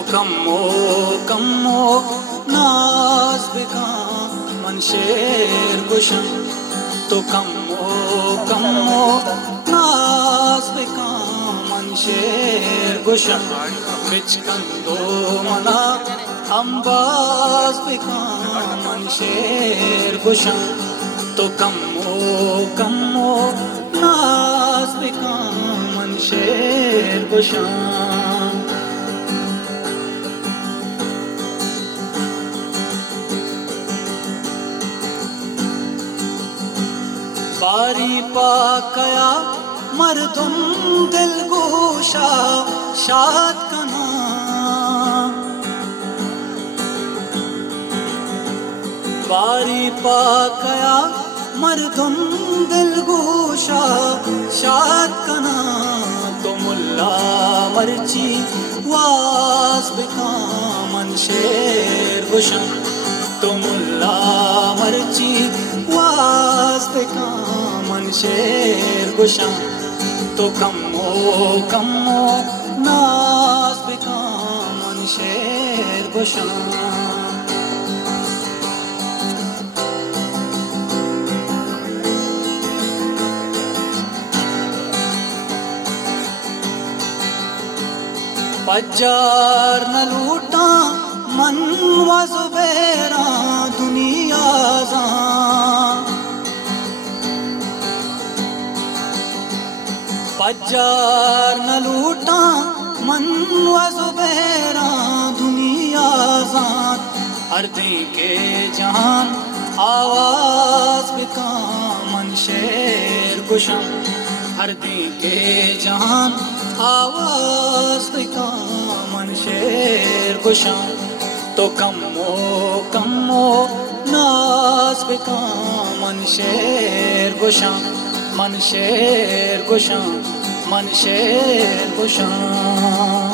تو کمو ناز بکام من شیر گشم تو کمو ناز بکام من شیر گشم بچکندو منا امباز بکام من شیر گشم تو کمو ناز بکام من شیر گشم باری پاکیا مردم دل گوشا شاد کنا باری پاکیا مردم دل گوشا شاد کنا تو ملا مرچی واز بکام من شیر گشم تو ملا مرچی واز بکام من شیر گشم تو کمو ناز بکام من شیر گشم پجار نہ لوٹا من و زبیراں دنیا زاں پجار نہ لوٹا من و زبیراں دنیا زاں اردیں کے جہان آواز بکام من شیر گشم اردیں کے جہان آواز بکام من شیر گشم تو کمو ناز بکام من شیر گشم من شیر گشم من شیر گشم